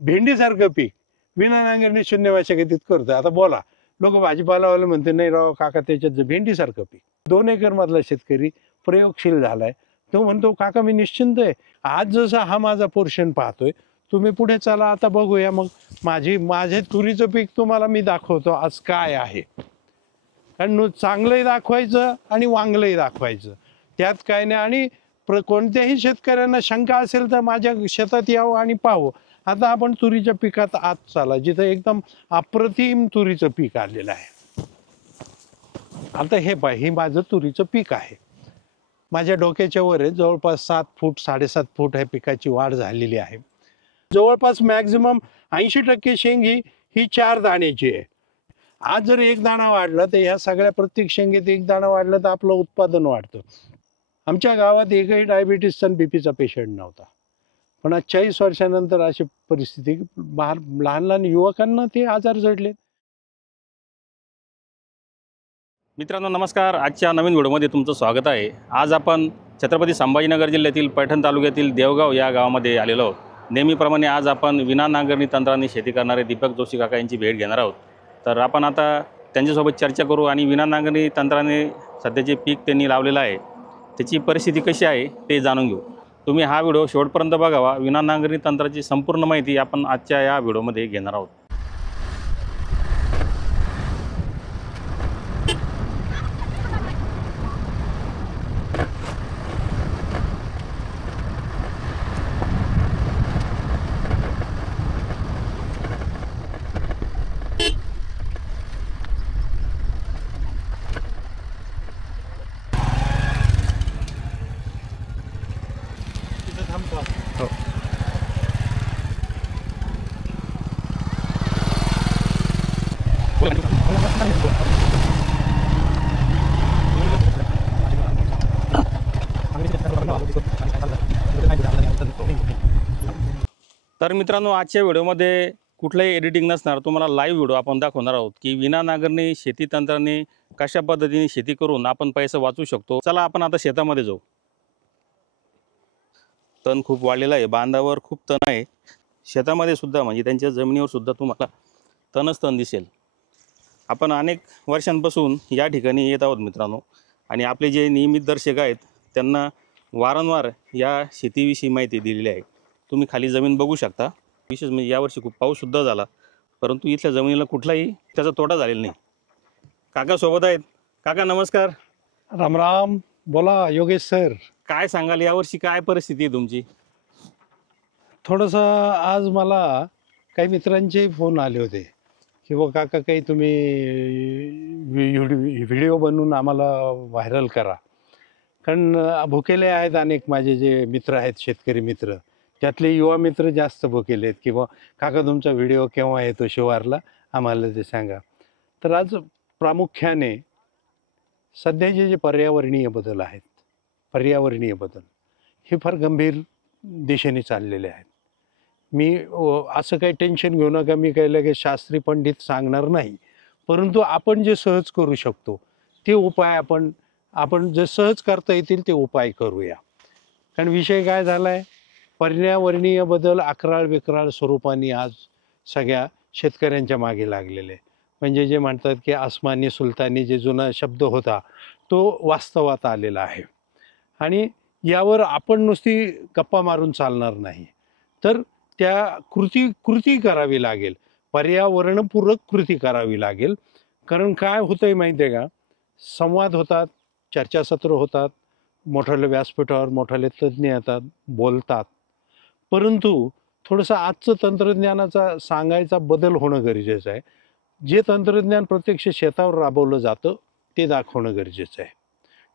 भेंडीसारखं पीक विना नांगरणी शून्य मशागतीत करतो. आता बोला, लोक भाजीपालावाले म्हणते नाही राव काका त्याच्यात भेंडीसारखं पीक. 2 एकर मधला शेतकरी प्रयोगशील झालाय. तो म्हणतो काका मी निश्चिंत आहे. आज जसा हा माझा पोर्शन पाहतोय, तुम्ही पुढे चला आता बघूया मग माझे तुरीचं पीक तुम्हाला मी दाखवतो आज काय आहे. कारण चांगलंही दाखवायचं आणि वांगलंही दाखवायचं, त्यात काय नाही. आणि कोणत्याही शेतकऱ्यांना शंका असेल तर माझ्या शेतात यावं आणि पाहावं. आता आपण तुरीच्या पिकात आत चाला, जिथं एकदम अप्रतिम तुरीचं पीक आलेलं आहे. आता हे माझं तुरीचं पीक आहे. माझ्या डोक्याच्या वर आहे, जवळपास 7 फूट 7.5 फूट ह्या पिकाची वाढ झालेली आहे. जवळपास मॅक्झिमम 80% शेंग ही 4 दाण्याची आहे. आज जर 1 दाणा वाढला तर ह्या सगळ्या प्रत्येक शेंगेत 1 दाणा वाढलं तर आपलं उत्पादन वाढतं. आमच्या गावात एकही डायबिटीसचा आणि बीपीचा पेशंट नव्हता. पण आज 40 वर्षानंतर अशी परिस्थिती, लहान लहान युवकांना ते आजार जडले. मित्रांनो नमस्कार. आजच्या नवीन व्हिडिओमध्ये तुमचं स्वागत आहे. आज आपण छत्रपती संभाजीनगर जिल्ह्यातील पैठण तालुक्यातील देवगाव या गावामध्ये आलेलो आहोत. नेहमीप्रमाणे आज आपण विना नांगरणी तंत्राने शेती करणारे दीपक जोशी काका यांची भेट घेणार आहोत. तर आपण आता त्यांच्यासोबत चर्चा करू आणि विना नांगरणी तंत्राने सध्याचे पीक त्यांनी लावलेलं आहे त्याची परिस्थिती कशी आहे ते जाणून घेऊ. तुम्ही हा व्हिडिओ शेवटपर्यंत बघावा. विना नांगरणी तंत्राची संपूर्ण माहिती आपण आजच्या या व्हिडिओमध्ये घेणार आहोत. तर मित्रांनो आजच्या व्हिडिओमध्ये कुठलंही एडिटिंग नसणार. तुम्हाला लाईव्ह व्हिडिओ आपण दाखवणार आहोत की विना नांगरणी शेती तंत्राने कशा पद्धतीने शेती करून आपण पैसा वाचवू शकतो. चला आपण आता शेतामध्ये जाऊ. तण खूप वाढलेलं आहे, बांधावर खूप तण आहे. शेतामध्ये सुद्धा म्हणजे त्यांच्या जमिनीवर सुद्धा तुम्हाला तणच तण दिसेल. आपण अनेक वर्षांपासून या ठिकाणी येत आहोत मित्रांनो, आणि आपले जे नियमित दर्शक आहेत त्यांना वारंवार या शेतीविषयी माहिती दिलेली आहे. तुम्ही खाली जमीन बघू शकता. विशेष म्हणजे यावर्षी खूप पाऊससुद्धा झाला, परंतु इथल्या जमिनीला कुठलाही त्याचा तोटा झालेला नाही. काका सोबत आहेत. काका नमस्कार. राम राम. बोला योगेश सर. काय सांगाल यावर्षी काय परिस्थिती आहे तुमची? थोडंसं आज मला काही मित्रांचे फोन आले होते की व काका काही तुम्ही व्हिडिओ बनवून आम्हाला व्हायरल करा. कारण भुकेले आहेत अनेक माझे जे मित्र आहेत, शेतकरी मित्र, त्यातले युवा मित्र जास्त भुकेले आहेत की बा काका तुमचा व्हिडिओ केव्हा येतो शिवारला, आम्हाला ते सांगा. तर आज प्रामुख्याने सध्याचे जे पर्यावरणीय बदल आहेत, पर्यावरणीय बदल हे फार गंभीर दिशेने चाललेले आहेत. मी असं काही टेन्शन घेऊ नका, मी काही लगेच शास्त्री पंडित सांगणार नाही, परंतु आपण जे सहज करू शकतो ते उपाय आपण जे सहज करता येतील ते उपाय करूया. कारण विषय काय झाला आहे, पर्यावरणीय बदल अकराळ विक्राळ स्वरूपाने आज सगळ्या शेतकऱ्यांच्या मागे लागलेले. म्हणजे जे म्हणतात की आसमानी सुलतानी जे जुना शब्द होता तो वास्तवात आलेला आहे. आणि यावर आपण नुसती गप्पा मारून चालणार नाही, तर त्या कृती करावी लागेल, पर्यावरणपूरक कृती करावी लागेल. कारण काय होतंय माहिती आहे का, संवाद होतात, चर्चासत्र होतात, मोठाले व्यासपीठावर मोठाले तज्ज्ञ येतात, बोलतात, परंतु थोडंसं आजचं तंत्रज्ञानाचा सांगायचा बदल होणं गरजेचं आहे. जे तंत्रज्ञान प्रत्यक्ष शेतावर राबवलं जातं ते दाखवणं गरजेचं आहे.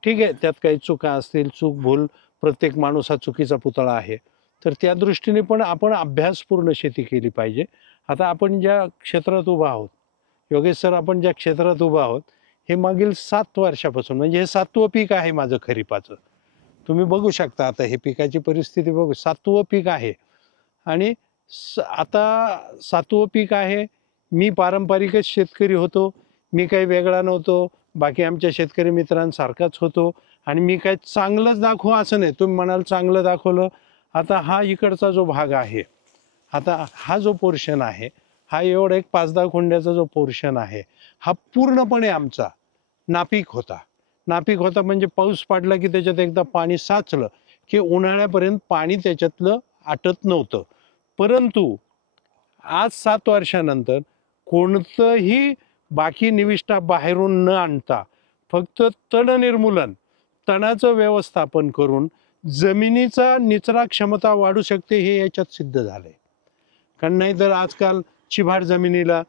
ठीक आहे, त्यात काही चुका असतील, चूक भूल, प्रत्येक माणूस हा चुकीचा पुतळा आहे, तर त्या दृष्टीने पण आपण अभ्यासपूर्ण शेती केली पाहिजे. आता आपण ज्या क्षेत्रात उभा आहोत योगेश सर, आपण ज्या क्षेत्रात उभा आहोत हे मागील 7 वर्षापासून, म्हणजे हे 7वं पीक आहे माझं खरीपाचं. तुम्ही बघू शकता आता हे पिकाची परिस्थिती बघू, 7वं पीक आहे. आणि आता 7वं पीक आहे. मी पारंपरिकच शेतकरी होतो, मी काही वेगळा नव्हतो, बाकी आमच्या शेतकरी मित्रांसारखाच होतो. आणि मी काय चांगलंच दाखवू असं नाही, तुम्ही म्हणाल चांगलं दाखवलं. आता हा इकडचा जो भाग आहे आता हा जो पोर्शन आहे, हा एवढा एक 5-10 खोंड्याचा जो पोर्शन आहे, हा पूर्णपणे आमचा नापीक होता. नापीक होता म्हणजे पाऊस पडला की त्याच्यात एकदा पाणी साचलं की उन्हाळ्यापर्यंत पाणी त्याच्यातलं आटत नव्हतं. परंतु आज 7 वर्षानंतर कोणतंही बाकी निविष्ठा बाहेरून न आणता फक्त तण निर्मूलन, तणाचं व्यवस्थापन करून जमिनीचा निचरा क्षमता वाढू शकते हे याच्यात सिद्ध झालंय. कारण नाहीतर आजकाल चिभाड जमिनीला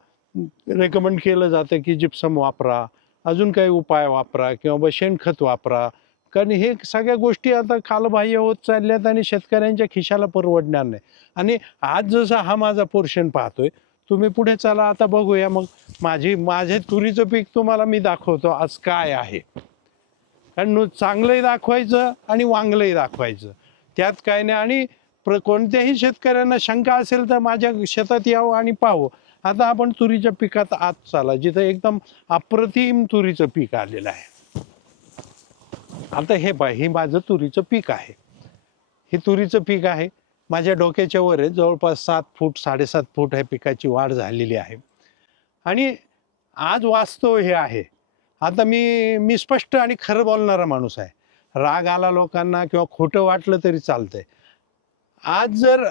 रेकमेंड केलं जातं की जिप्सम वापरा, अजून काही उपाय वापरा किंवा शेणखत वापरा. कारण हे सगळ्या गोष्टी आता कालबाह्य होत चालल्यात आणि शेतकऱ्यांच्या खिशाला परवडणार नाही. आणि आज जसा हा माझा पोर्शन पाहतोय, तुम्ही पुढे चला आता बघूया मग माझे तुरीचं पीक तुम्हाला मी दाखवतो आज काय आहे. कारण चांगलंही दाखवायचं आणि वांगलंही दाखवायचं, त्यात काय नाही. आणि कोणत्याही शेतकऱ्यांना शंका असेल तर माझ्या शेतात यावं आणि पाहावं. आता आपण तुरीच्या पिकात आत चाला, जिथं एकदम अप्रतिम तुरीचं पीक आलेलं आहे. आता हे माझं तुरीचं पीक आहे. हे तुरीचं पीक आहे, माझ्या डोक्याच्या वर आहे. जवळपास 7 फूट 7.5 फूट ह्या पिकाची वाढ झालेली आहे. आणि आज वास्तव हे आहे. आता मी स्पष्ट आणि खरं बोलणारा माणूस आहे. राग आला लोकांना किंवा खोटं वाटलं तरी चालतंय. आज जर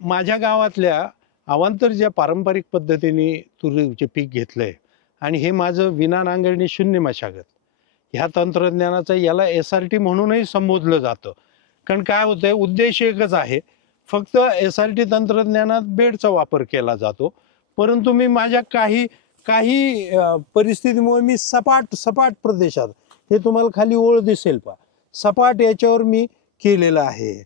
माझ्या गावातल्या अवांतर ज्या पारंपरिक पद्धतीने तुरीचे पीक घेतलंय आणि हे माझं विना नांगरणी शून्य मशागत ह्या तंत्रज्ञानाचं, याला SRT म्हणूनही संबोधलं जातं. कारण काय होतंय, उद्देश एकच आहे, फक्त SRT तंत्रज्ञानात बेडचा वापर केला जातो. परंतु मी माझ्या काही परिस्थितीमुळे मी सपाट प्रदेशात, हे तुम्हाला खाली ओळ दिसेल पहा, सपाट याच्यावर मी केलेलं आहे.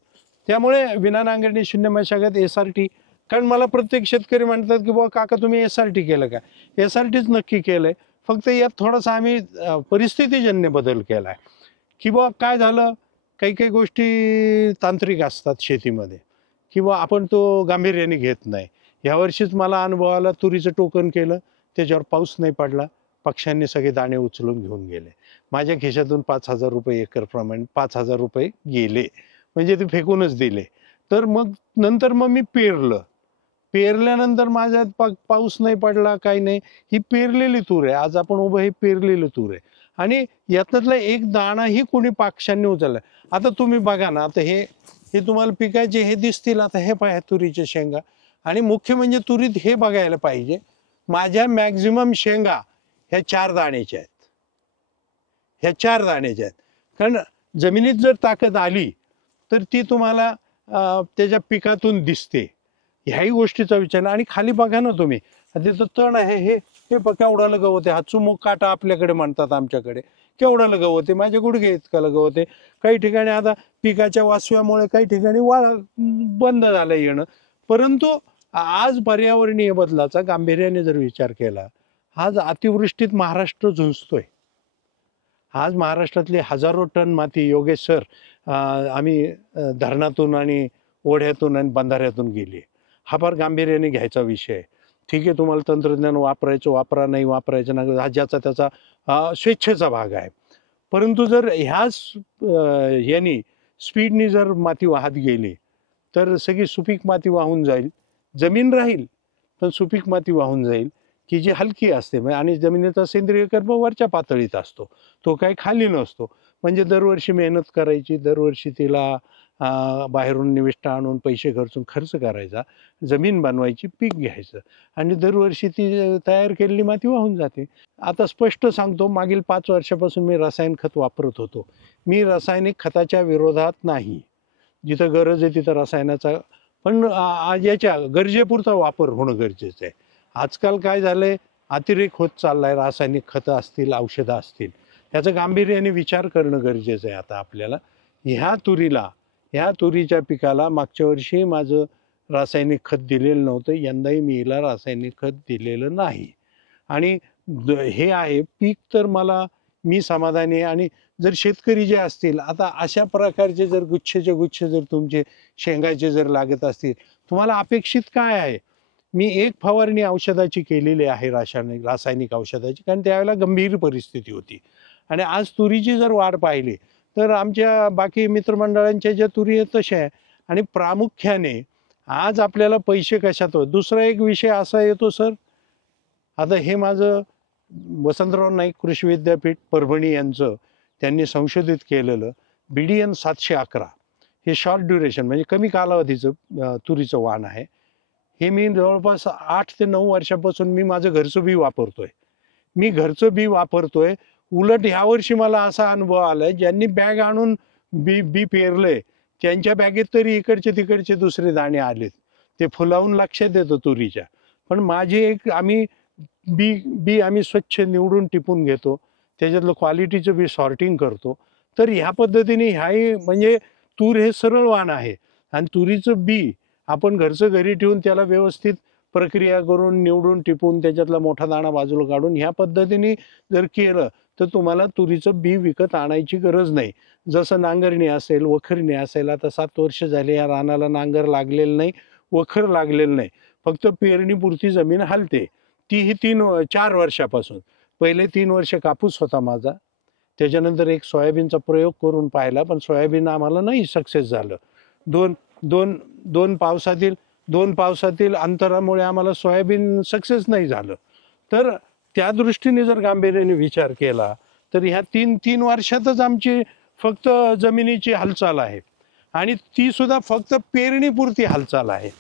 त्यामुळे विना नांगरणी शून्य मशागत SRT. कारण मला प्रत्येक शेतकरी म्हणतात की बाबा काका तुम्ही SRT केलं का? SRTच नक्की केलंय, फक्त यात थोडासा आम्ही परिस्थितीजन्य बदल केलाय. की बाबा काय झालं, काही गोष्टी तांत्रिक असतात शेतीमध्ये, किंवा आपण तो गांभीर्याने घेत नाही. यावर्षीच मला अनुभव आला, तुरीचं टोकन केलं, त्याच्यावर पाऊस नाही पडला, पक्ष्यांनी सगळे दाणे उचलून घेऊन गेले. माझ्या खिशातून 5,000 रुपये एकरप्रमाणे 5,000 रुपये गेले, म्हणजे ते फेकूनच दिले. तर मग नंतर मी पेरल्यानंतर माझ्यात पाऊस नाही पडला, काही नाही. ही पेरलेली तूर आहे, आज आपण उभं हे पेरलेली तूर आहे. आणि यातला एक दाणाही कोणी पक्ष्यांनी उचलला. आता तुम्ही बघा ना, आता हे तुम्हाला पिकाचे हे दिसतील. आता हे पाह्या तुरीच्या शेंगा. आणि मुख्य म्हणजे तुरीत हे बघायला पाहिजे, माझ्या मॅक्झिमम शेंगा ह्या 4 दाण्याच्या आहेत. ह्या 4 दाण्याच्या आहेत. कारण जमिनीत जर ताकद आली तर ती तुम्हाला त्याच्या पिकातून दिसते. ह्याही गोष्टीचा विचार. आणि खाली बघा ना तुम्ही, तिथं तण आहे, हे केवढालं गवत आहे. हा चुमुक काटा आपल्याकडे म्हणतात, आमच्याकडे केवढालं गवत आहे, माझ्या गुडघे इतकालं गवत आहे. काही ठिकाणी आता पिकाच्या वासव्यामुळे काही ठिकाणी बंद झालं येणं. परंतु आज पर्यावरणीय बदलाचा गांभीर्याने जर विचार केला, आज अतिवृष्टीत महाराष्ट्र झुंजतोय. आज महाराष्ट्रातली हजारो टन माती योगेश सर आम्ही धरणातून आणि ओढ्यातून आणि बंधाऱ्यातून गेली. हा फार गांभीर्याने घ्यायचा विषय आहे. ठीक आहे, तुम्हाला तंत्रज्ञान वापरा नाही वापरायचं नाही, हा ज्याचा त्याचा स्वेच्छेचा भाग आहे. परंतु जर ह्याच स्पीडनी जर माती वाहत गेली तर सगळी सुपीक माती वाहून जाईल. जमीन राहील पण सुपीक माती वाहून जाईल, की जी हलकी असते. आणि जमिनीचा सेंद्रिय कर्म वरच्या पातळीत असतो, तो काही खाली नसतो. म्हणजे दरवर्षी मेहनत करायची, दरवर्षी तिला बाहेरून निविष्ठा आणून पैसे खर्च करायचा, जमीन बनवायची, पीक घ्यायचं, आणि दरवर्षी ती तयार केलेली माती वाहून जाते. आता स्पष्ट सांगतो, मागील 5 वर्षापासून मी रासायनिक खत वापरत होतो. मी रासायनिक खताच्या विरोधात नाही. जिथं गरज आहे तिथं रसायनाचा, पण याच्या गरजेपुरता वापर होणं गरजेचं आहे. आजकाल काय झालंय, अतिरेक होत चाललाय. रासायनिक खतं असतील, औषधं असतील, त्याचं गांभीर्याने विचार करणं गरजेचं आहे. आता आपल्याला ह्या तुरीच्या पिकाला मागच्या वर्षी माझं रासायनिक खत दिलेलं नव्हतं, यंदाही मी हिला रासायनिक खत दिलेलं नाही. आणि हे आहे पीक, तर मी समाधानी आहे. आणि जर शेतकरी जे असतील, आता अशा प्रकारचे जर गुच्छेचे गुच्छ जर तुमचे शेंगाचे जर लागत असतील, तुम्हाला अपेक्षित काय आहे? मी 1 फवारणी औषधाची केलेली आहे, रासायनिक औषधाची, कारण त्यावेळेला गंभीर परिस्थिती होती. आणि आज तुरीची जर वाढ पाहिली तर आमच्या बाकी मित्रमंडळांच्या ज्या तुरी आहेत तशा आहे. आणि प्रामुख्याने आज आपल्याला पैसे कशात होत. दुसरा एक विषय असा येतो सर, आता हे माझं वसंतराव नाईक कृषी विद्यापीठ परभणी यांचं त्यांनी संशोधित केलेलं BDN 711 हे शॉर्ट ड्युरेशन म्हणजे कमी कालावधीचं तुरीचं वाण आहे. हे मी जवळपास 8 ते 9 वर्षापासून मी माझं घरचं बी वापरतोय. उलट ह्या वर्षी मला असा अनुभव आलाय, ज्यांनी बॅग आणून बी पेरलंय त्यांच्या बॅगेत तरी इकडचे तिकडचे दुसरे दाणे आलेत. ते फुलावून लक्षात येतं तुरीच्या. पण माझे आम्ही आम्ही स्वच्छ निवडून टिपून घेतो, त्याच्यातलं क्वालिटीचं बी सॉर्टिंग करतो. तर ह्या पद्धतीने ह्याही म्हणजे तूर हे सरळ वाण आहे आणि तुरीचं बी आपण घरचं घरी ठेवून त्याला व्यवस्थित प्रक्रिया करून निवडून टिपून त्याच्यातला मोठा दाणा बाजूला काढून ह्या पद्धतीने जर केलं तर तुम्हाला तुरीचं बी विकत आणायची गरज नाही. जसं नांगरणी असेल, वखरणी असेल, आता 7 वर्ष झाले या रानाला नांगर लागलेलं नाही, वखर लागलेलं नाही, फक्त पेरणीपुरती जमीन हलते. तीही 4 वर्षापासून. पहिले 3 वर्ष कापूस होता माझा, त्याच्यानंतर एक सोयाबीनचा प्रयोग करून पाहिला, पण सोयाबीन आम्हाला नाही सक्सेस झालं. दोन पावसातील अंतरामुळे आम्हाला सोयाबीन सक्सेस नाही झालं. तर त्या दृष्टीने जर गांभीर्याने विचार केला तर ह्या 3 वर्षातच आमची फक्त जमिनीची हालचाल आहे आणि ती सुद्धा फक्त पेरणीपुरती हालचाल आहे.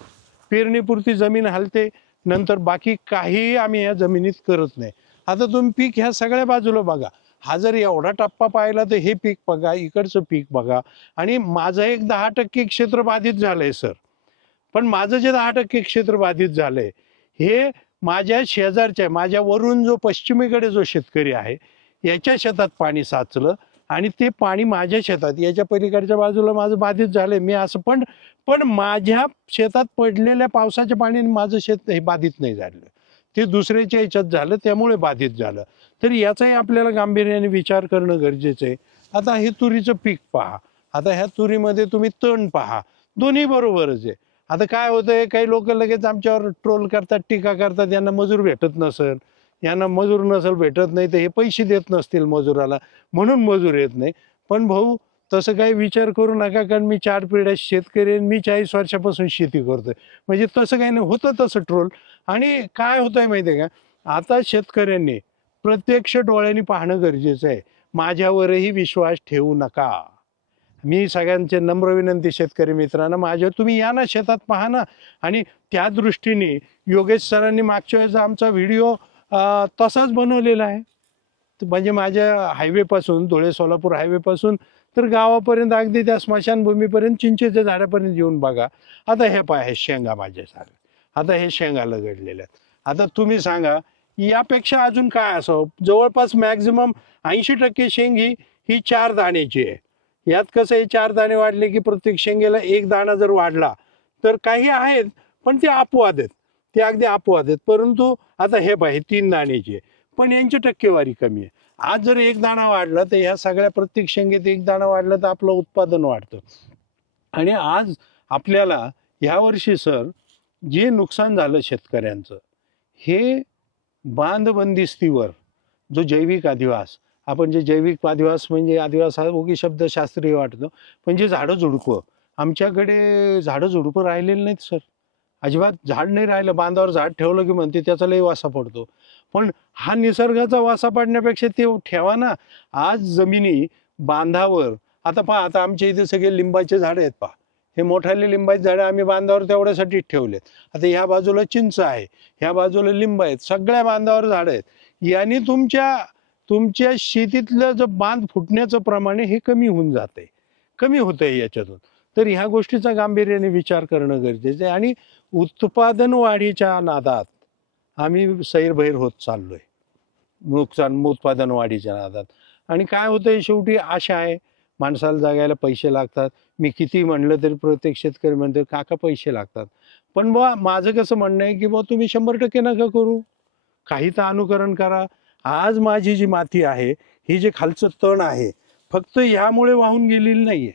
पेरणीपुरती जमीन हलते, नंतर बाकी काही आम्ही या जमिनीत करत नाही. आता तुम्ही पीक ह्या सगळ्या बाजूला बघा, हा जर एवढा टप्पा पाहिला तर हे पीक बघा, इकडचं पीक बघा. आणि माझं एक 10% क्षेत्र बाधित झालंय सर. पण माझं जे 10% क्षेत्र बाधित झालंय हे माझ्या शेजारच्या, माझ्या वरून जो पश्चिमेकडे जो शेतकरी आहे याच्या शेतात पाणी साचलं आणि ते पाणी माझ्या शेतात, याच्या पलीकडच्या बाजूला माझं बाधित झालंय. मी असं पण माझ्या शेतात पडलेल्या पावसाच्या पाण्याने माझं शेत हे बाधित नाही झालं, ते दुसऱ्याच्या ह्याच्यात झालं, त्यामुळे बाधित झालं. तर याचाही आपल्याला गांभीर्याने विचार करणं गरजेचं आहे. आता हे तुरीचं पीक पहा, आता ह्या तुरीमध्ये तुम्ही तण पहा, दोन्ही बरोबरच आहे. आता काय होतंय, काही लोक लगेच आमच्यावर ट्रोल करतात, टीका करतात, यांना मजूर भेटत नसेल, भेटत नाही तर हे पैसे देत नसतील मजुराला म्हणून मजूर येत नाही. पण भाऊ तसं काही विचार करू नका, कारण मी 4 पिढ्या शेतकरी आहे, मी 40 वर्षापासून शेती करतोय, म्हणजे तसं काही नाही. होतं तसं ट्रोल. आणि काय होतंय माहिती आहे का, आता शेतकऱ्यांनी प्रत्यक्ष डोळ्यांनी पाहणं गरजेचं आहे. माझ्यावरही विश्वास ठेवू नका. मी सगळ्यांचे नम्र विनंती शेतकरी मित्रांना, तुम्ही या ना, शेतात पहा ना. आणि त्या दृष्टीने योगेश सरांनी मागच्या वेळेस आमचा व्हिडिओ तसाच बनवलेला आहे. म्हणजे माझ्या हायवेपासून, धुळे सोलापूर हायवेपासून तर गावापर्यंत, अगदी त्या स्मशानभूमीपर्यंत, चिंचेच्या झाडापर्यंत येऊन बघा. आता हे पहा, हे शेंगा माझे सारे, आता हे शेंगा लगडलेल्या आहेत. आता तुम्ही सांगा यापेक्षा अजून काय असावं. जवळपास मॅक्झिमम 80% शेंग ही 4 दाण्याची आहे. यात कसं आहे, 4 दाणे वाढले की प्रत्येक शेंगेला 1 दाणा जर वाढला तर काही आहेत, पण ते अपवाद आहेत, ते अगदी अपवाद आहेत. परंतु आता हे पहा, 3 दाण्याची आहे, पण यांची टक्केवारी कमी आहे. आज जर 1 दाणा वाढला तर ह्या सगळ्या प्रत्येक शेंगेत 1 दाणा वाढला तर आपलं उत्पादन वाढतं. आणि आज आपल्याला यावर्षी सर जे नुकसान झालं शेतकऱ्यांचं, हे बांधबंदिस्तीवर जो जैविक अधिवास, आपण जे जैविक अधिवास म्हणजे, अधिवास हा उगी शब्द शास्त्रीय वाटतो, पण जे झाडं झुडपं, आमच्याकडे झाडं झुडपं राहिलेली नाहीत सर. अजिबात झाड नाही राहिलं. बांधावर झाड ठेवलं की म्हणते त्याचा लई वासा पडतो. पण हा निसर्गाचा वासा पडण्यापेक्षा ते ठेवा ना. आज जमिनी बांधावर, आता पहा, आता आमच्या इथे सगळे लिंबाचे झाडं आहेत पहा, हे मोठाले लिंबाचे झाडं आम्ही बांधावर तेवढ्यासाठीच ठेवलेत. आता ह्या बाजूला चिंच आहे, ह्या बाजूला लिंब आहेत, सगळ्या बांधावर झाडं आहेत. याने तुमच्या शेतीतलं जो बांध फुटण्याचं प्रमाण हे कमी होऊन जातंय, कमी होतंय याच्यातून. तर ह्या गोष्टीचा गांभीर्याने विचार करणं गरजेचं आहे. आणि उत्पादन वाढीच्या नादात आम्ही सैरभैर होत चाललोय, उत्पादन वाढीच्या नादात. आणि काय होतंय, शेवटी आशा आहे, माणसाला जगायला पैसे लागतात. मी किती म्हणलं तरी प्रत्येक शेतकरी म्हणतो काका पैसे लागतात. पण बा माझं कसं म्हणणं आहे की बा तुम्ही 100% नका करू, काही तर अनुकरण करा. आज माझी जी माती आहे, ही जे खालचं तण आहे, फक्त ह्यामुळे वाहून गेलेली नाहीये.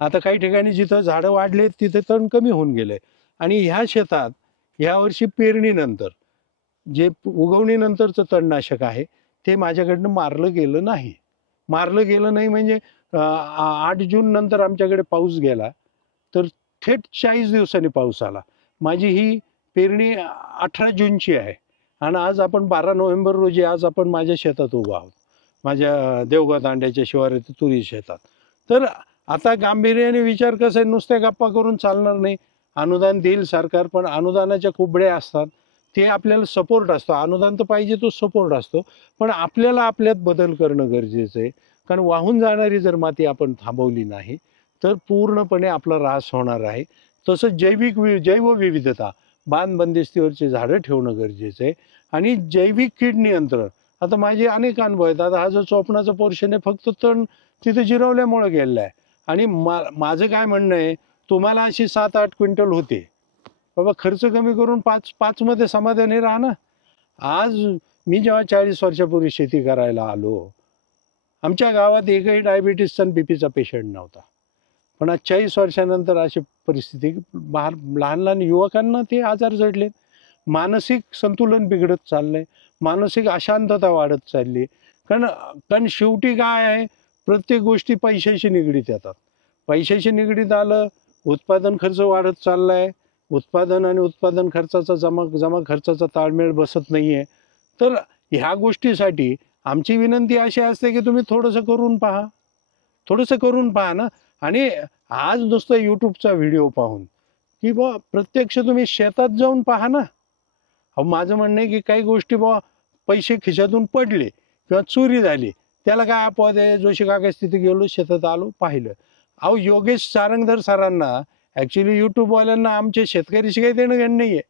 आता काही ठिकाणी जिथं झाडं वाढले तिथे तण कमी होऊन गेले. आणि ह्या शेतात यावर्षी पेरणीनंतर जे उगवणीनंतरचं तणनाशक आहे ते माझ्याकडनं मारलं गेलं नाही म्हणजे 8 जून नंतर आमच्याकडे पाऊस गेला, तर थेट 40 दिवसांनी पाऊस आला. माझी ही पेरणी 18 जूनची आहे आणि आज आपण 12 नोव्हेंबर रोजी आज आपण माझ्या शेतात उभा आहोत, माझ्या देवगाव तांड्याच्या शिवारातील तुरी शेतात. तर आता गांभीर्याने विचार कसा आहे, नुसत्या गप्पा करून चालणार नाही. अनुदान देईल सरकार, पण अनुदानाच्या कुबड्या असतात, ते आपल्याला सपोर्ट असतो. अनुदान तर पाहिजे, तो सपोर्ट असतो, पण आपल्याला आपल्यात बदल करणं गरजेचं आहे. कारण वाहून जाणारी जर माती आपण थांबवली नाही तर पूर्णपणे आपला ऱ्हास होणार आहे. तसंच जैवविविधता, बांध बंदिस्तीवरची झाडं ठेवणं गरजेचं आहे. आणि जैविक कीड नियंत्रण, आता माझे अनेक अनुभव आहेत. आता हा जो चोपणाचा पोर्शन आहे, फक्त तण तिथं जिरवल्यामुळं गेलेला आहे. आणि माझं काय म्हणणं आहे, तुम्हाला अशी 7-8 क्विंटल होते बाबा, खर्च कमी करून 5 मध्ये समाधानी राहा ना. आज मी जेव्हा 40 वर्षापूर्वी शेती करायला आलो, आमच्या गावात एकही डायबिटीसचा आणि बीपीचा पेशंट नव्हता. पण आज 40 वर्षानंतर अशी परिस्थिती, लहान लहान युवकांना ते आजार जडले. मानसिक संतुलन बिघडत चाललंय, मानसिक अशांतता वाढत चालली. कारण शेवटी काय आहे, प्रत्येक गोष्टी पैशाशी निगडीत येतात. पैशाशी निगडीत आलं, उत्पादन खर्च वाढत चाललाय. उत्पादन आणि उत्पादन खर्चाचा जमा खर्चाचा ताळमेळ बसत नाहीये. तर ह्या गोष्टीसाठी आमची विनंती अशी असते की तुम्ही थोडंसं करून पहा ना. आणि आज नुसतं यूट्यूबचा व्हिडिओ पाहून की बा प्रत्यक्ष तुम्ही शेतात जाऊन पहा ना. माझं म्हणणं आहे की काही गोष्टी बा पैसे खिशातून पडले किंवा चोरी झाली, त्याला काय अपवाद आहे. जोशी काकाच तिथे गेलो, शेतात आलो, पाहिलं. योगेश सारंगधर सरांना, ॲक्च्युली यूट्यूबवाल्यांना आमच्या शेतकऱ्याशी काही देणं घेणं नाही आहे.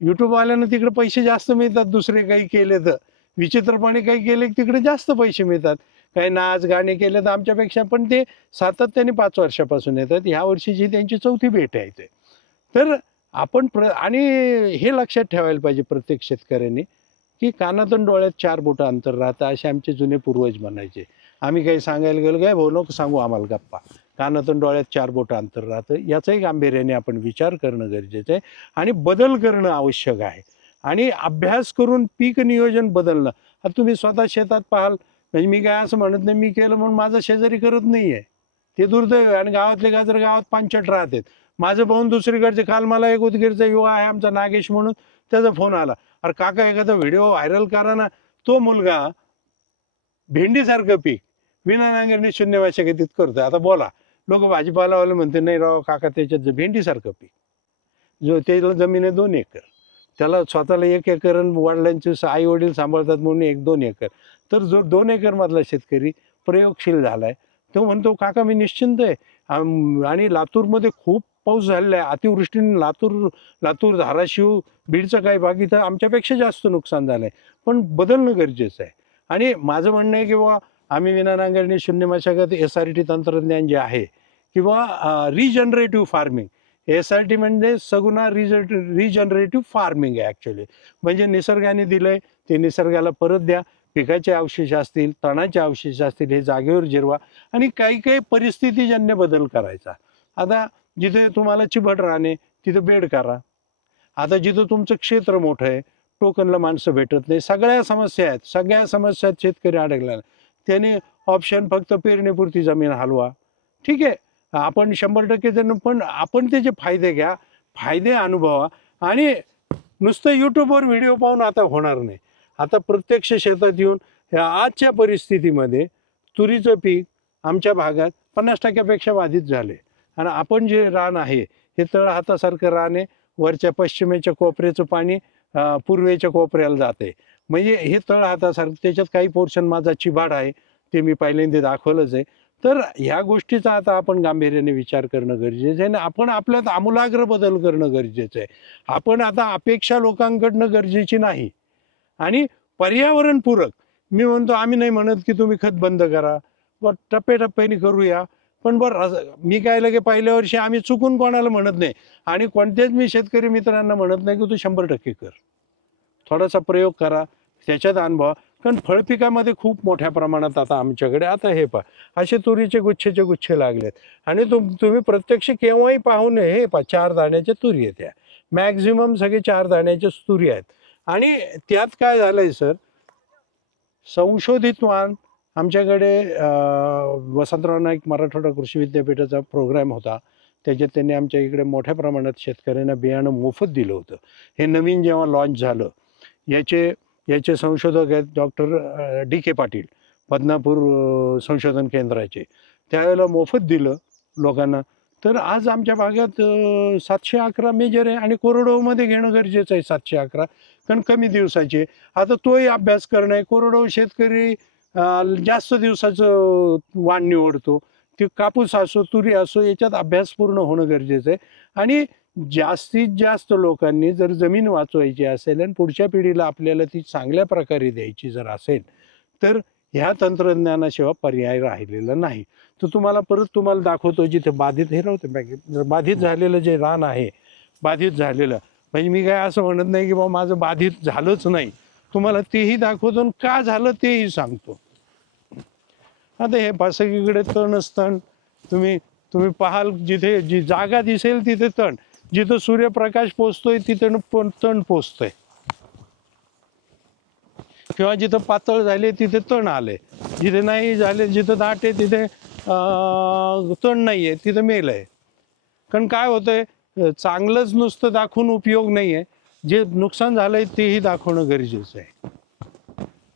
यूट्यूबवाल्यांना तिकडे पैसे जास्त मिळतात. दुसरे काही केले तर, विचित्रपणे काही केले तिकडे जास्त पैसे मिळतात. काही नाच गाणे केले तर आमच्यापेक्षा, पण ते सातत्याने 5 वर्षापासून येतात. ह्या वर्षीची त्यांची 4थी भेट आहे इथे. तर आपण आणि हे लक्षात ठेवायला पाहिजे प्रत्येक शेतकऱ्यांनी की कानातून डोळ्यात 4 बोटं अंतर राहतं, असे आमचे जुने पूर्वज म्हणायचे. आम्ही काही सांगायला गेलो, काय भाऊ नको सांगू आम्हाला गप्पा, कानातून डोळ्यात 4 बोटं अंतर राहतं. याचाही गांभीर्याने आपण विचार करणं गरजेचं आहे आणि बदल करणं आवश्यक आहे. आणि अभ्यास करून पीक नियोजन बदलणं. आता तुम्ही स्वतः शेतात पाहाल, म्हणजे मी काय असं म्हणत नाही मी केलं म्हणून माझा शेजारी करत नाही आहे, ते दुर्दैव आहे. आणि गावातले गाजर गावात पांचट राहतात. माझं पाहून दुसरीकडचे, काल मला एक उदगीरचा युवा आहे आमचा नागेश म्हणून, त्याचा फोन आला, अरे काका एखादा व्हिडिओ व्हायरल करा ना. तो मुलगा भेंडीसारखं पीक विना नांगरणी शून्य मशागतीत करतोय. आता बोला, लोक भाजीपालावाले म्हणते नाही राव काका, त्याच्यात भेंडीसारखं पीक, जो त्याला जमीन आहे 2 एकर, त्याला स्वतःला 1 एकर आणि वडिलांचे आई वडील सांभाळतात म्हणून 1-2 एकर. तर जो 2 एकर मधला शेतकरी प्रयोगशील झालाय, तो म्हणतो काका मी निश्चिंत आहे. आणि लातूरमध्ये खूप पाऊस झालेला आहे, अतिवृष्टीने लातूर धाराशिव बीडचं काही भाग इथं आमच्यापेक्षा जास्त नुकसान झालंय. पण बदलणं गरजेचं आहे. आणि माझं म्हणणं आहे की बाबा आम्ही विना नांगरणी शून्य मशागत SRT तंत्रज्ञान जे आहे किंवा रिजनरेटिव्ह फार्मिंग, SRT म्हणजे सगुणा रिजनरेटिव्ह फार्मिंग आहे ॲक्च्युली. म्हणजे निसर्गाने दिलंय ते निसर्गाला परत द्या. पिकाचे अवशेष असतील, तणाचे अवशेष असतील, हे जागेवर जिरवा. आणि काही परिस्थितीजन्य बदल करायचा. आता जिथे तुम्हाला चिबट राहणे तिथं बेड करा. आता जिथं तुमचं क्षेत्र मोठं आहे, टोकनला माणसं भेटत नाही, सगळ्या समस्यात शेतकरी अडकला. त्याने ऑप्शन फक्त पेरणीपुरती जमीन हलवा, ठीक आहे. आपण 100% जण, पण आपण त्याचे फायदे घ्या, फायदे अनुभवा. आणि नुसतं यूट्यूबवर व्हिडिओ पाहून आता होणार नाही. आता प्रत्यक्ष शेतात येऊन ह्या आजच्या परिस्थितीमध्ये तुरीचं पीक आमच्या भागात 50% बाधित झाले. आणि आपण जे रान आहे हे तळ हातासारखं रान आहे. वरच्या पश्चिमेच्या कोपऱ्याचं पाणी पूर्वेच्या कोपऱ्याला जाते. म्हणजे हे तळ हातासारखं, त्याच्यात काही पोर्शन माझा चिबाड आहे, ते मी पहिल्यांदा दाखवलंच आहे. तर ह्या गोष्टीचा आता आपण गांभीर्याने विचार करणं गरजेचं आहे आणि आपण आपल्यात आमूलाग्र बदल करणं गरजेचं आहे. आपण आता अपेक्षा लोकांकडनं गरजेची नाही. आणि पर्यावरणपूरक, मी म्हणतो, आम्ही नाही म्हणत की तुम्ही खत बंद करा, व टप्प्याटप्प्याने करूया. पण बरं, मी काय लगे पहिल्या वर्षी आम्ही चुकून कोणाला म्हणत नाही. आणि कोणत्याच मी शेतकरी मित्रांना म्हणत नाही की तू 100% कर, थोडासा प्रयोग करा, त्याच्यात अनुभव. कारण फळपिकामध्ये खूप मोठ्या प्रमाणात आता आमच्याकडे, आता हे पहा असे तुरीचे गुच्छे लागलेत. आणि तुम्ही प्रत्यक्ष केव्हाही पाहून हे पहा 4 दाण्याच्या तुरी आहेत. ह्या मॅक्झिमम सगळे 4 दाण्याच्या तुरी आहेत. आणि त्यात काय झालंय सर, संशोधित वाण आमच्याकडे वसंतराव नाईक मराठवाडा कृषी विद्यापीठाचा प्रोग्राम होता. त्याच्यात त्यांनी आमच्या इकडे मोठ्या प्रमाणात शेतकऱ्यांना बियाणं मोफत दिलं होतं. हे नवीन जेव्हा लॉन्च झालं, याचे संशोधक आहेत डॉक्टर DK पाटील, बदनापूर संशोधन केंद्राचे. त्यावेळेला मोफत दिलं लोकांना. तर आज आमच्या भागात 711 मेजर आहे आणि कोरडवाहूमध्ये घेणं गरजेचं आहे 711, कारण कमी दिवसाचे. आता तोही अभ्यास करणं आहे. कोरडवाहू शेतकरी जास्त दिवसाचं वाण निवडतो. ते कापूस असो, तुरी असो, याच्यात अभ्यास पूर्ण होणं गरजेचं आहे. आणि जास्तीत जास्त लोकांनी जर जमीन वाचवायची असेल आणि पुढच्या पिढीला आपल्याला ती चांगल्या प्रकारे द्यायची जर असेल, तर ह्या तंत्रज्ञानाशिवाय पर्याय राहिलेला नाही. तर तुम्हाला दाखवतो जिथे बाधित हे राहते बाधित झालेलं जे रान आहे, बाधित झालेलं, म्हणजे मी काय असं म्हणत नाही की बाबा माझं बाधित झालंच नाही, तुम्हाला तेही दाखवतो आणि का झालं तेही सांगतो. आता हे सगळीकडे तणच तण. तुम्ही पाहाल, जिथे जी जागा दिसेल तिथे तण, जिथं सूर्यप्रकाश पोचतोय तिथे तण पोचतोय, किंवा जिथं पातळ झाले तिथे तण आले, जिथे नाही झाले, जिथं दाट आहे तिथे तण नाही आहे, तिथं मेल आहे. कारण काय होतंय, चांगलंच नुसतं दाखवून उपयोग नाही आहे, जे नुकसान झालंय तेही दाखवणं गरजेचं आहे.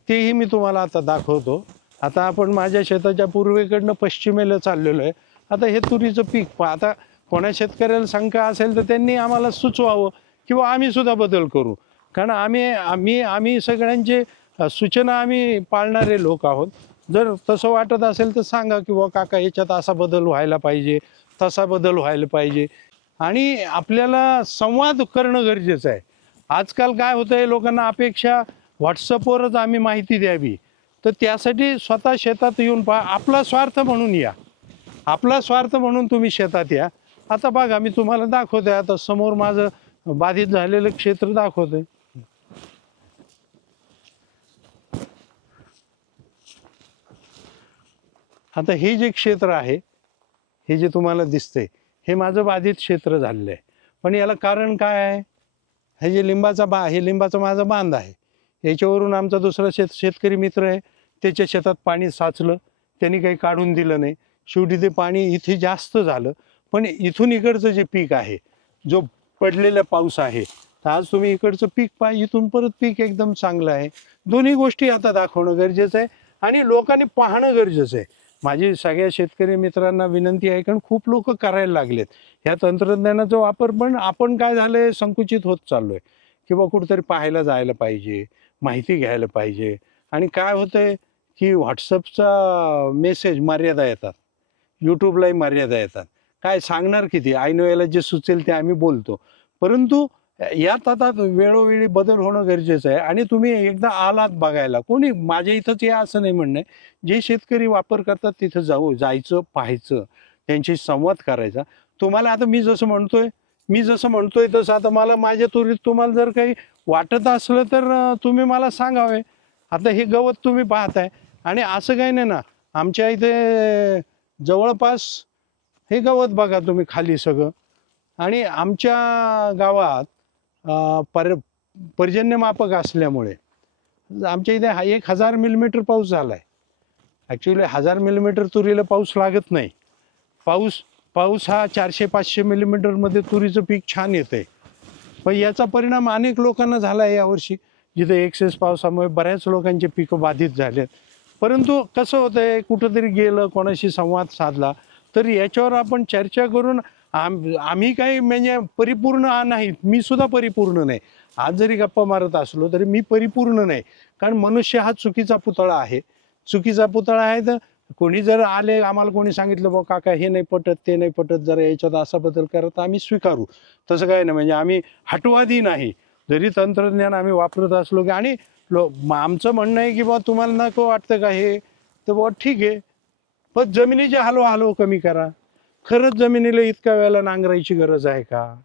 तेही मी तुम्हाला आता दाखवतो. आता आपण माझ्या शेताच्या पूर्वेकडनं पश्चिमेला चाललेलो आहे. आता हे तुरीचं पीक आता कोणा शेतकऱ्याला शंका असेल तर त्यांनी आम्हाला सुचवावं किंवा आम्ही सुद्धा बदल करू. कारण आम्ही सगळ्यांचे सूचना आम्ही पाळणारे लोक आहोत. जर तसं वाटत असेल तर सांगा की बुवा काका याच्यात असा बदल व्हायला पाहिजे, तसा बदल व्हायला पाहिजे. आणि आपल्याला संवाद करणं गरजेचं आहे. आजकाल काय होतंय, लोकांना अपेक्षा व्हॉट्सअपवरच आम्ही माहिती द्यावी. तर त्यासाठी स्वतः शेतात येऊन आपला स्वार्थ म्हणून या, आपला स्वार्थ म्हणून तुम्ही शेतात या. आता बघा मी तुम्हाला दाखवतोय, आता समोर माझं बाधित झालेलं क्षेत्र दाखवतोय. आता हे जे क्षेत्र आहे, हे जे तुम्हाला दिसतंय, हे माझं बाधित क्षेत्र झालेलं आहे. पण याला कारण काय आहे, हे जे लिंबाचा माझा बांध आहे. याच्यावरून आमचा दुसरा शेतकरी मित्र आहे, त्याच्या शेतात पाणी साचलं, त्यांनी काही काढून दिलं नाही. शेवटी ते पाणी इथे जास्त झालं. पण इथून इकडचं जे पीक आहे, जो पडलेला पाऊस आहे, तर आज तुम्ही इकडचं पीक पहा, इथून परत पीक एकदम चांगलं आहे. दोन्ही गोष्टी आता दाखवणं गरजेचं आहे आणि लोकांनी पाहणं गरजेचं आहे. माझी सगळ्या शेतकरी मित्रांना विनंती आहे, कारण खूप लोक करायला लागलेत ह्या तंत्रज्ञानाचा वापर. पण आपण काय झालंय, संकुचित होत चाललोय. किंवा कुठेतरी पाहायला जायला पाहिजे, माहिती घ्यायला पाहिजे. आणि काय होतंय की व्हॉट्सअपचा मेसेज मर्यादा येतात, यूट्यूबलाही मर्यादा येतात. काय सांगणार किती, ऐन वेळेला जे सुचेल ते आम्ही बोलतो. परंतु यात आता वेळोवेळी बदल होणं गरजेचं आहे. आणि तुम्ही एकदा आलात बघायला, कोणी माझ्या इथंच या असं नाही म्हणणं आहे, जे शेतकरी वापर करतात तिथं जायचं, पाहायचं, त्यांची संवाद करायचा. तुम्हाला आता मी जसं म्हणतोय तसं आता मला माझ्या तुरीत तुम्हाला जर काही वाटत असलं तर तुम्ही मला सांगावे. आता हे गवत तुम्ही पाहताय, आणि असं काही नाही ना, आमच्या इथे जवळपास हे गवत बघा तुम्ही खाली सगळं. आणि आमच्या गावात पर्जन्यमापक असल्यामुळे आमच्या इथे 1000 मिलीमीटर पाऊस झाला आहे. ॲक्च्युली 1000 मिलीमीटर तुरीला पाऊस लागत नाही. पाऊस हा 400-500 मिलीमीटरमध्ये तुरीचं पीक छान येतं आहे. पण याचा परिणाम अनेक लोकांना झाला आहे यावर्षी, जिथे एक्सेस पावसामुळे बऱ्याच लोकांचे पिकं बाधित झालेत. परंतु कसं होतं आहे, कुठंतरी गेलं, कोणाशी संवाद साधला तर याच्यावर आपण चर्चा करून आम्ही काही म्हणजे परिपूर्ण नाही, मी सुद्धा परिपूर्ण नाही. आज जरी गप्पा मारत असलो तरी मी परिपूर्ण नाही. कारण मनुष्य हा चुकीचा पुतळा आहे. तर कोणी जर आले, आम्हाला कोणी सांगितलं बा काका हे नाही पटत, ते नाही पटत, जरा याच्यात असा बदल करा, तर आम्ही स्वीकारू. तसं काय नाही, म्हणजे आम्ही हटवादी नाही. जरी तंत्रज्ञान आम्ही वापरत असलो की, आणि आमचं म्हणणं आहे की बा तुम्हाला नको वाटतं का हे, तर बा ठीक आहे, पण जमिनीचे हलवा कमी करा. खरंच जमिनीला इतक्या वेळेला नांगरायची गरज आहे का?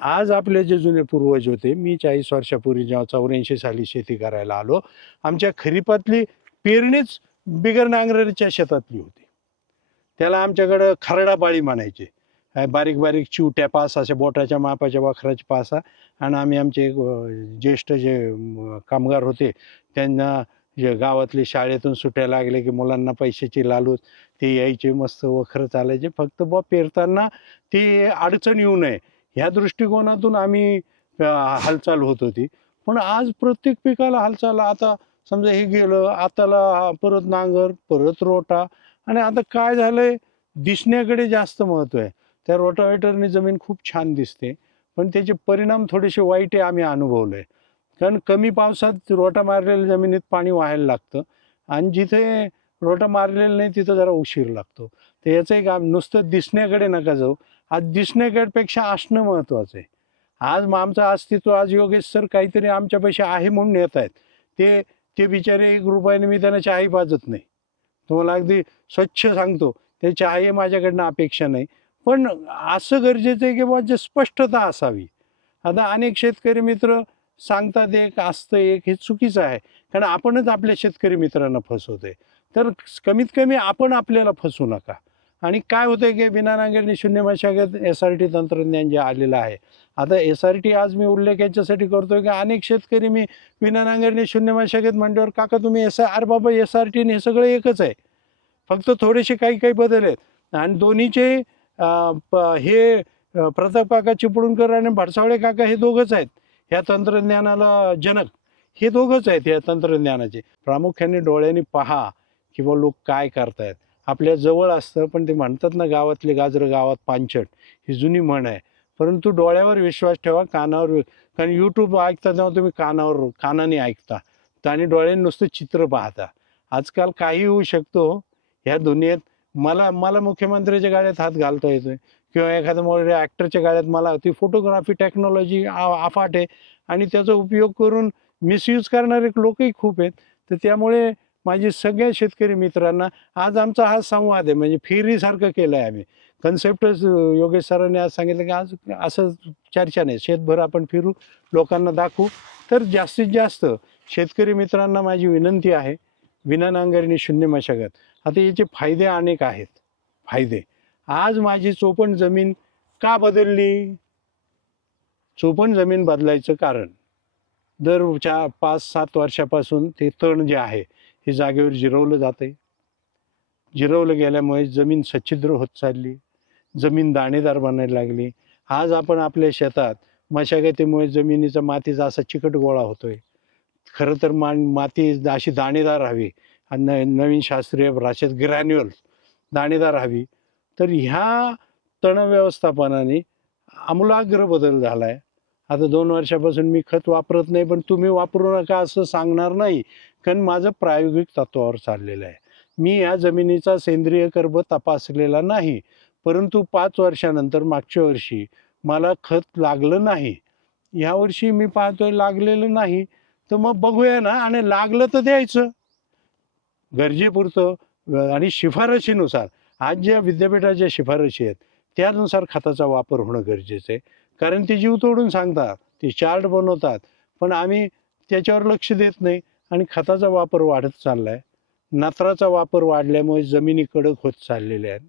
आज आपले जे जुने पूर्वज होते, मी 40 वर्षापूर्वी जेव्हा 84 साली शेती करायला आलो, आमच्या खरीपातली पेरणीच बिगर नांगराच्या शेतातली होती. त्याला आमच्याकडं खरडापाळी म्हणायचे. बारीक बारीक चिवट्या पासा, अशा बोटाच्या मापाच्या वाखराच्या पासा. आणि आम्ही आमचे ज्येष्ठ जे कामगार होते, त्यांना जे गावातले शाळेतून सुट्या लागले की मुलांना पैशाची लालूच, ते यायचे मस्त वखरं चालायचे, फक्त पेरताना ती अडचण येऊ नये ह्या दृष्टिकोनातून आम्ही हालचाल होत होती. पण आज प्रत्येक पिकाला हालचाल, आता समजा हे गेलं आताला परत नांगर परत रोटा, आणि आता काय झालंय दिसण्याकडे जास्त महत्त्व आहे. त्या रोटावेटरने जमीन खूप छान दिसते, पण त्याचे परिणाम थोडेसे वाईट आहे आम्ही अनुभवले. कारण कमी पावसात रोटा मारलेल्या जमिनीत पाणी वाहायला लागतं, आणि जिथे रोटा मारलेलं नाही तिथं जरा उशीर लागतो. तर याचं एक नुसतं दिसण्याकडे नका जाऊ, आज दिसण्यापेक्षा असणं महत्त्वाचं आहे. आज आमचं अस्तित्व, आज योगेश सर काहीतरी आमच्या पैसे आहे म्हणून येत आहेत. ते ते बिचारे 1 रुपयाने मी त्यांना चहाही पाजत नाही, तुम्हाला अगदी स्वच्छ सांगतो. ते चहाही माझ्याकडनं अपेक्षा नाही. पण असं गरजेचं आहे की बाबा जे स्पष्टता असावी. आता अनेक शेतकरी मित्र सांगतात एक असतं एक, हे चुकीचं आहे. कारण आपणच आपल्या शेतकरी मित्रांना फसवतोय. तर कमीत कमी आपण आपल्याला फसवू नका. आणि काय होतंय की बिना नांगरणी शून्य मशागत SRT तंत्रज्ञान जे आलेलं आहे. आता SRT आज मी उल्लेख याच्यासाठी करतोय की अनेक शेतकरी मी बिना नांगरणी शून्य मशागत म्हणल्यावर काका तुम्ही अरे बाबा SRT हे सगळं एकच आहे, फक्त थोडेसे काही काही बदल आहेत. आणि दोन्हीचे हे प्रताप काका चिपळूणकर आणि भडसावळे काका हे दोघंच आहेत ह्या तंत्रज्ञानाला जनक. हे दोघंच आहेत या तंत्रज्ञानाचे. प्रामुख्याने डोळ्यांनी पहा किंवा लोक काय करतायत. आपल्या जवळ असतं, पण ते म्हणतात ना गावातले गाजरं गावात पांचट, ही जुनी म्हण आहे. परंतु डोळ्यावर विश्वास ठेवा, कानावर, कारण यूट्यूब ऐकता तेव्हा तुम्ही कानाने ऐकता आणि डोळ्यांनी नुसतं चित्र पाहता. आजकाल काही होऊ शकतो ह्या दुनियेत. मला मुख्यमंत्र्याच्या गाड्यात हात घालता येतोय किंवा एखाद्या मोठ्या ॲक्टरच्या गाड्यात. मला ती फोटोग्राफी टेक्नॉलॉजी अफाट आहे आणि त्याचा उपयोग करून मिसयूज करणारे लोकही खूप आहेत. तर त्यामुळे माझी सगळ्या शेतकरी मित्रांना आज आमचा हा संवाद आहे, म्हणजे फेरीसारखं केलं आहे आम्ही. कन्सेप्टच योगेश सरांनी आज सांगितलं की आज असं चर्चा नाही, शेतभर आपण फिरू, लोकांना दाखवू. तर जास्तीत जास्त शेतकरी मित्रांना माझी विनंती आहे, विना नांगरणी शून्य मशागत. आता याचे फायदे अनेक आहेत. फायदे, आज माझी चोपण जमीन का बदलली? चोपण जमीन बदलायचं कारण, दर 5-7 वर्षापासून ते तण जे आहे हे जागेवर जिरवलं जाते. जिरवलं गेल्यामुळे जमीन सच्छिद्र होत चालली, जमीन दाणेदार बनायला लागली. आज आपण आपल्या शेतात मशागतीमुळे जमिनीचा मातीचा असा चिकट गोळा होतोय. खरं तर माती अशी दाणेदार हवी, आणि नवीन शास्त्रीय भाषेत ग्रॅन्युअल दाणेदार हवी. तर ह्या तण व्यवस्थापनाने आमूलाग्र बदल झाला आहे. आता 2 वर्षापासून मी खत वापरत नाही, पण तुम्ही वापरू नका असं सांगणार नाही, कारण माझं प्रायोगिक तत्वावर चाललेलं आहे. मी या जमिनीचा सेंद्रिय कर्ब तपासलेला नाही, परंतु 5 वर्षानंतर मागच्या वर्षी मला खत लागलं नाही. ह्या वर्षी मी पाहतोय लागलेलं नाही. तर मग बघूया ना, आणि लागलं तर द्यायचं गरजेपुरतं आणि शिफारशीनुसार. आज ज्या विद्यापीठाच्या शिफारशी आहेत त्यानुसार खताचा वापर होणं गरजेचं आहे. कारण ते जीव तोडून सांगतात, ते चार्ट बनवतात, पण आम्ही त्याच्यावर लक्ष देत नाही आणि खताचा वापर वाढत चालला आहे. नत्राचा वापर वाढल्यामुळे जमिनी कडक होत चाललेल्या आहेत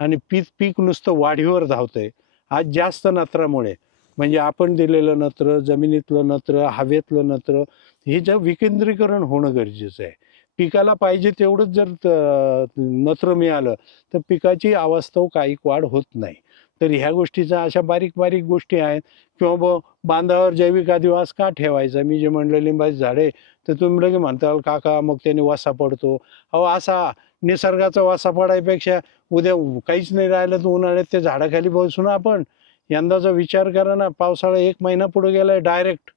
आणि पीक नुसतं वाढीवर धावतंय. आज जास्त नत्रामुळे, म्हणजे आपण दिलेलं नत्र, जमिनीतलं नत्र, हवेतलं नत्र, हे जे विकेंद्रीकरण होणं गरजेचं आहे. पिकाला पाहिजे तेवढंच जर नत्र मिळालं तर पिकाची अवास्तव काहीक वाढ होत नाही. तर ह्या गोष्टीचा अशा बारीक बारीक गोष्टी आहेत. किंवा बांधावर जैविक अधिवास का ठेवायचा? मी जे म्हणलं लिंबाची झाडे, तर तुम्ही लगे म्हणताल काका मग त्याने वासा पडतो. अहो, असा निसर्गाचा वासा पडायपेक्षा उद्या काहीच नाही राहिलं तर उन्हाळ्यात त्या झाडाखाली बसू ना आपण. यंदाचा विचार करा ना, पावसाळा 1 महिना पुढे गेलाय डायरेक्ट.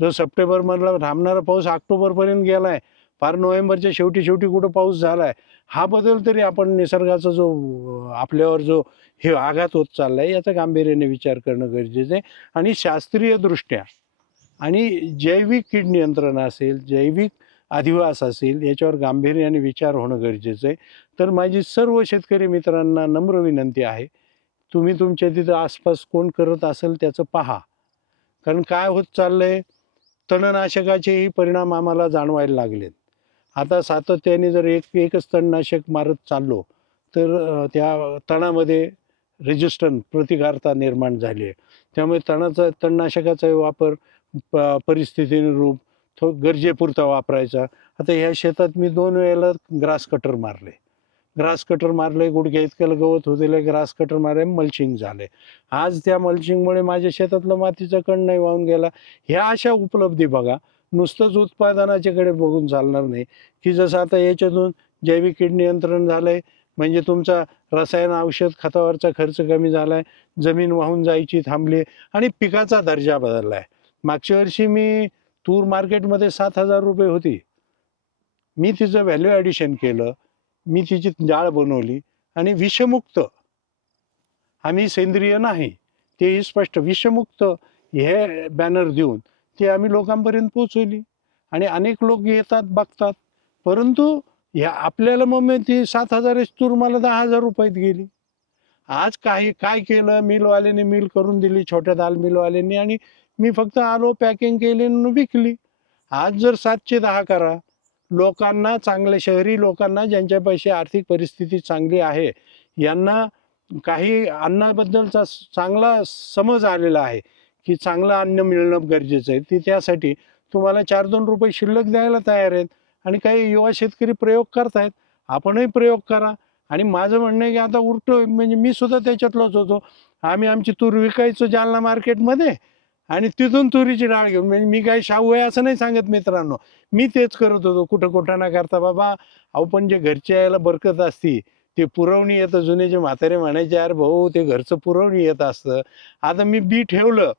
जो सप्टेंबरमधला थांबणारा पाऊस ऑक्टोबरपर्यंत गेलाय, फार नोव्हेंबरच्या शेवटी कुठं पाऊस झालाय. हा बदल तरी आपण निसर्गाचा जो आपल्यावर जो हे आघात होत चाललाय याचा गांभीर्याने विचार करणं गरजेचं आहे. आणि शास्त्रीय दृष्ट्या आणि जैविक कीड नियंत्रण असेल, जैविक अधिवास असेल, याच्यावर गांभीर्याने विचार होणं गरजेचं आहे. तर माझी सर्व शेतकरी मित्रांना नम्र विनंती आहे, तुम्ही तुमच्या तिथं आसपास कोण करत असेल त्याचं पहा. कारण काय होत चाललंय, तणनाशकाचेही परिणाम आम्हाला जाणवायला लागलेत. आता सातत्याने जर एकच तणनाशक मारत चाललो तर त्या तणामध्ये रेजिस्टन्स, प्रतिकारता निर्माण झाली आहे. त्यामुळे तणनाशकाचा वापर परिस्थितीनुरूप गरजेपुरता वापरायचा. आता ह्या शेतात मी 2 वेळेला ग्रास कटर मारले. ग्रास कटर मारले, गुडघ्या इतकं गवत होते, ग्रास कटर मारले, मल्चिंग झाले. आज त्या मल्चिंगमुळे माझ्या शेतातलं मातीचा कण नाही वाहून गेला. ह्या अशा उपलब्धी बघा. नुसतंच उत्पादनाच्याकडे बघून चालणार नाही, की जसं आता याच्यातून जैविक कीड नियंत्रण झालंय, म्हणजे तुमचा रसायन औषध खतावरचा खर्च कमी झालाय, जमीन वाहून जायची थांबली आणि पिकाचा दर्जा बदललाय. मागच्या वर्षी मी तूर मार्केटमध्ये 7,000 रुपये होती. मी तिचं व्हॅल्यू ॲडिशन केलं, मी तिची डाळ बनवली आणि विषमुक्त, आम्ही सेंद्रिय नाही, तेही स्पष्ट विषमुक्त हे बॅनर देऊन ते आम्ही लोकांपर्यंत पोचवली आणि अनेक लोक येतात बघतात. परंतु ह्या आपल्याला मग ती 7,000 तूर मला 10,000 रुपयात गेली. आज काय केलं, मिलवाल्याने मिल करून दिली, छोट्या दाल मिलवाल्यांनी, आणि मी फक्त आलो, पॅकिंग केली आणि विकली. आज जर 710 करा, लोकांना, चांगले शहरी लोकांना ज्यांच्या पैसे आर्थिक परिस्थिती चांगली आहे, यांना काही अन्नाबद्दलचा चांगला समज आलेला आहे की चांगलं अन्न मिळणं गरजेचं आहे, ती त्यासाठी तुम्हाला 4-2 रुपये शिल्लक द्यायला तयार आहेत. आणि काही युवा शेतकरी प्रयोग करतायत, आपणही प्रयोग करा. आणि माझं म्हणणं आहे की आता उलट, म्हणजे मी सुद्धा त्याच्यातलाच होतो. आम्ही आमची तूर विकायचो जालना मार्केटमध्ये आणि तिथून तुरीची डाळ घेऊन, म्हणजे मी काही शाहू आहे असं नाही सांगत मित्रांनो, मी तेच करत होतो. कुठं ना करता बाबा, अहो पण जे घरच्या यायला बरकत असती ते पुरवणी येतं. जुने जे म्हातारे म्हणायचे, यार भाऊ ते घरचं पुरवणी येत असतं. आता मी बी ठेवलं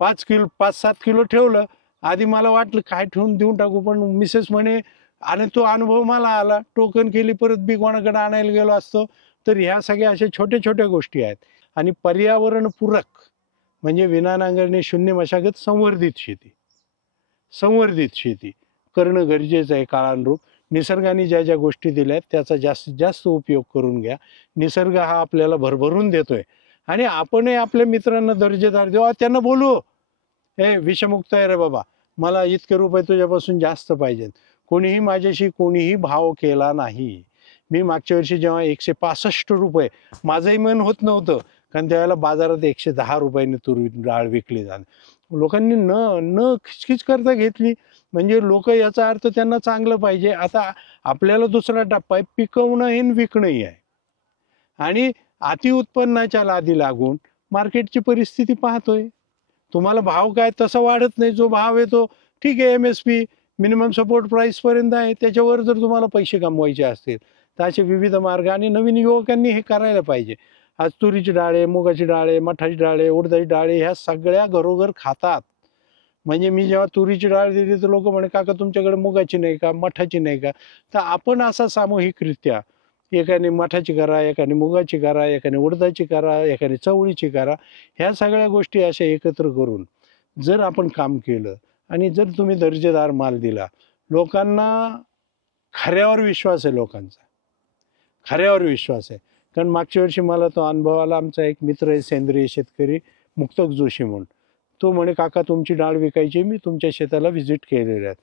5-7 किलो ठेवलं. आधी मला वाटलं काय ठेवून देऊन टाकू, पण मिसेस म्हणे, आणि तो अनुभव मला आला, टोकन केली, परत बी कोणाकडे आणायला गेलो असतो. तर ह्या सगळ्या अशा छोट्या छोट्या गोष्टी आहेत. आणि पर्यावरणपूरक म्हणजे विना नांगरणी, शून्य मशागत, संवर्धित शेती करणं गरजेचं आहे काळानुरूप. निसर्गाने ज्या ज्या गोष्टी दिल्या आहेत त्याचा जास्तीत जास्त उपयोग करून घ्या. निसर्ग हा आपल्याला भरभरून देतोय आणि आपणही आपल्या मित्रांना दर्जेदार देऊ. त्यांना बोलू, हे विषमुक्त आहे रे बाबा, मला इतके रुपये तुझ्यापासून जास्त पाहिजेत. कोणीही भाव केला नाही. मी मागच्या वर्षी जेव्हा 165 रुपये, माझंही मन होत नव्हतं, कारण त्यावेळेला बाजारात 110 रुपयाने तुरी डाळ विकली जाते. लोकांनी न खिचखिच करता घेतली. म्हणजे लोक, याचा अर्थ त्यांना चांगलं पाहिजे. आता आपल्याला दुसरा टप्पा आहे, पिकवणं हे विकणंही आहे. आणि अतिउत्पन्नाच्या लादी लागून मार्केटची परिस्थिती पाहतोय. तुम्हाला भाव काय तसा वाढत नाही. जो भाव आहे तो ठीक आहे, MSP मिनिमम सपोर्ट प्राईस पर्यंत आहे. त्याच्यावर जर तुम्हाला पैसे कमवायचे असतील तर असे विविध मार्ग, आणि नवीन युवकांनी हे करायला पाहिजे. आज तुरीची डाळ आहे, मुगाची डाळ आहे, मठाची डाळ आहे, उडदाची डाळ आहे, ह्या सगळ्या घरोघर खातात. म्हणजे मी जेव्हा तुरीची डाळ दिली तर लोक म्हणे, काका तुमच्याकडे मुगाची नाही का, मठाची नाही का? तर आपण असा सामूहिकरित्या, एकाने मठाची करा, एकाने मुगाची करा, एकाने उडदाची करा, एकाने चवळीची करा, ह्या सगळ्या गोष्टी अशा एकत्र करून जर आपण काम केलं आणि जर तुम्ही दर्जेदार माल दिला, लोकांना खऱ्यावर विश्वास आहे. खऱ्यावर विश्वास आहे. कारण मागच्या वर्षी मला तो अनुभव आला. आमचा एक मित्र आहे सेंद्रिय शेतकरी, मुक्तक जोशी म्हणून, तो म्हणे, काका तुमची डाळ विकायची, मी तुमच्या शेताला व्हिजिट केलेल्या आहेत.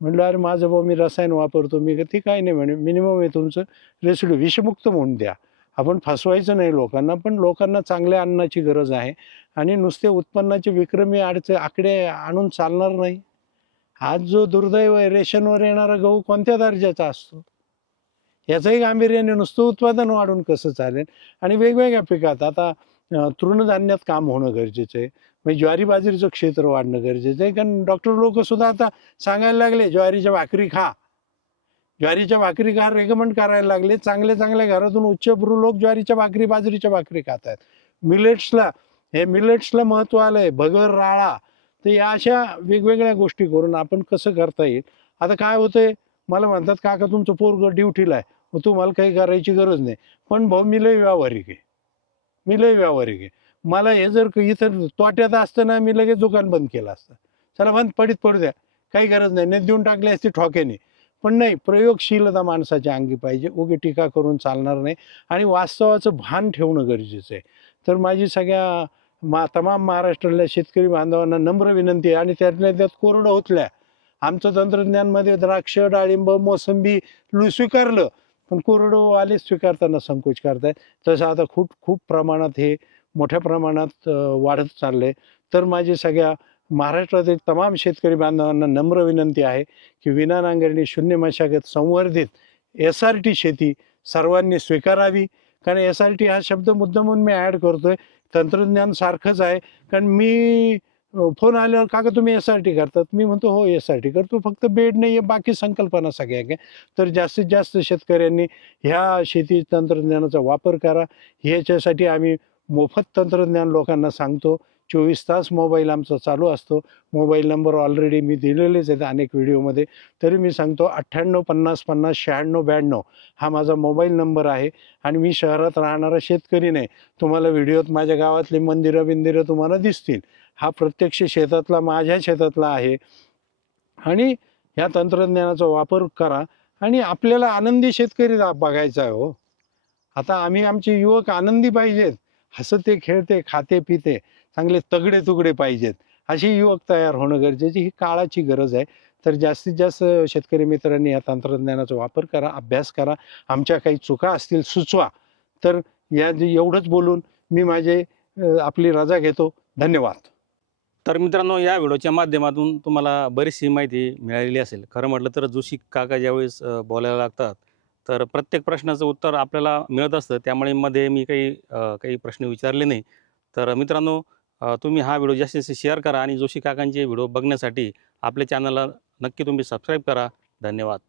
म्हटलं, अरे माझं भाऊ, मी रसायन वापरतो. मी ती काय नाही म्हणे, मिनिमम आहे तुमचं रेसिड्यू विषमुक्त म्हणून द्या. आपण फसवायचं नाही लोकांना, पण लोकांना चांगल्या अन्नाची गरज आहे. आणि नुसते उत्पन्नाचे विक्रमी आकडे आणून चालणार नाही. आज जो दुर्दैव आहे, रेशनवर येणारा गहू कोणत्या दर्जाचा असतो, याचंही गांभीर्याने, नुसतं उत्पादन वाढून कसं चालेल. आणि वेगवेगळ्या पिकात आता तृणधान्यात काम होणं गरजेचं आहे. म्हणजे ज्वारी बाजरीचं क्षेत्र वाढणं गरजेचं आहे. कारण डॉक्टर लोक सुद्धा आता सांगायला लागले, ज्वारीच्या भाकरी खा, रेकमेंड करायला लागले. चांगल्या घरातून उच्चभ्रू लोक ज्वारीच्या भाकरी, बाजरीच्या भाकरी खात आहेत. मिलेट्सला महत्त्व आलंय, भगर, राळा. तर या अशा वेगवेगळ्या गोष्टी करून आपण कसं करता येईल. आता काय होतंय, मला म्हणतात, काका तुमचं पोरगं ड्युटीला आहे, मग तुम्हाला काही करायची गरज नाही. पण भाऊ, मी लय व्यावहारिक आहे. मला हे जर इथं तोट्यात असतं ना, मी लगेच दुकान बंद केलं असतं. चला बंद, पडू द्या, काही गरज नाही, देऊन टाकले असते ठोक्याने. पण नाही, प्रयोगशीलता माणसाच्या अंगी पाहिजे. उगी टीका करून चालणार नाही. आणि वास्तवाचं भान ठेवणं गरजेचं आहे. तर माझी सगळ्या तमाम महाराष्ट्रातल्या शेतकरी बांधवांना नम्र विनंती आहे. आणि त्यातल्या त्यात कोरडं होतल्या, आमचं तंत्रज्ञानमध्ये द्राक्ष, डाळिंब, मोसंबी स्वीकारलं, पण कोरडो आले स्वीकारताना संकोच करतायत. तसं आता खूप प्रमाणात हे मोठ्या प्रमाणात वाढत चाललंय. तर माझी सगळ्या महाराष्ट्रातील तमाम शेतकरी बांधवांना नम्र विनंती आहे की विना नांगरणी, शून्य मशागत, संवर्धित SRT शेती सर्वांनी स्वीकारावी. कारण SRT हा शब्द मुद्दामून मी ॲड करतोय. तंत्रज्ञान सारखंच आहे. कारण मी फोन आल्यावर "काका तुम्ही SRT करतात?" मी म्हणतो "हो SRT करतो, फक्त बेड नाही आहे, बाकी संकल्पना सगळ्या काय." तर जास्तीत जास्त शेतकऱ्यांनी ह्या शेती तंत्रज्ञानाचा वापर करा. ह्याच्यासाठी आम्ही मोफत तंत्रज्ञान लोकांना सांगतो. 24 तास मोबाईल आमचा चालू असतो. मोबाईल नंबर ऑलरेडी मी दिलेलेच आहेत अनेक व्हिडिओमध्ये. तरी मी सांगतो 98 50 50 96 92 हा माझा मोबाईल नंबर आहे. आणि मी शहरात राहणारा शेतकरी नाही. तुम्हाला व्हिडिओत माझ्या गावातली मंदिरं-बिंदिरं तुम्हाला दिसतील. हा प्रत्यक्ष शेतातला, माझ्या शेतातला आहे. आणि ह्या तंत्रज्ञानाचा वापर करा आणि आपल्याला आनंदी शेतकरी बघायचा आहे हो. आता आम्ही आमचे युवक आनंदी पाहिजेत. हसते, खेळते, खाते, पिते, चांगले तगडे-तुगडे पाहिजेत. असे युवक तयार होणं गरजेची ही काळाची गरज आहे. तर जास्तीत जास्त शेतकरी मित्रांनी या तंत्रज्ञानाचा वापर करा, अभ्यास करा. आमच्या काही चुका असतील सुचवा. तर एवढंच बोलून मी आपली रजा घेतो. धन्यवाद. तर मित्रांनो, या व्हिडिओच्या माध्यमातून तुम्हाला बरीचशी माहिती मिळालेली असेल. खरं म्हटलं तर जोशी काका ज्यावेळेस बोलायला लागतात, तर प्रत्येक प्रश्नाचं उत्तर आपल्याला मिळत असतं. त्यामुळे मध्ये मी काही प्रश्न विचारले नाही. तर मित्रांनो, तुम्ही हा व्हिडिओ जास्तीत जास्त शेअर करा आणि जोशी काकांचे व्हिडिओ बघण्यासाठी आपल्या चॅनलला नक्की तुम्ही सबस्क्राईब करा. धन्यवाद.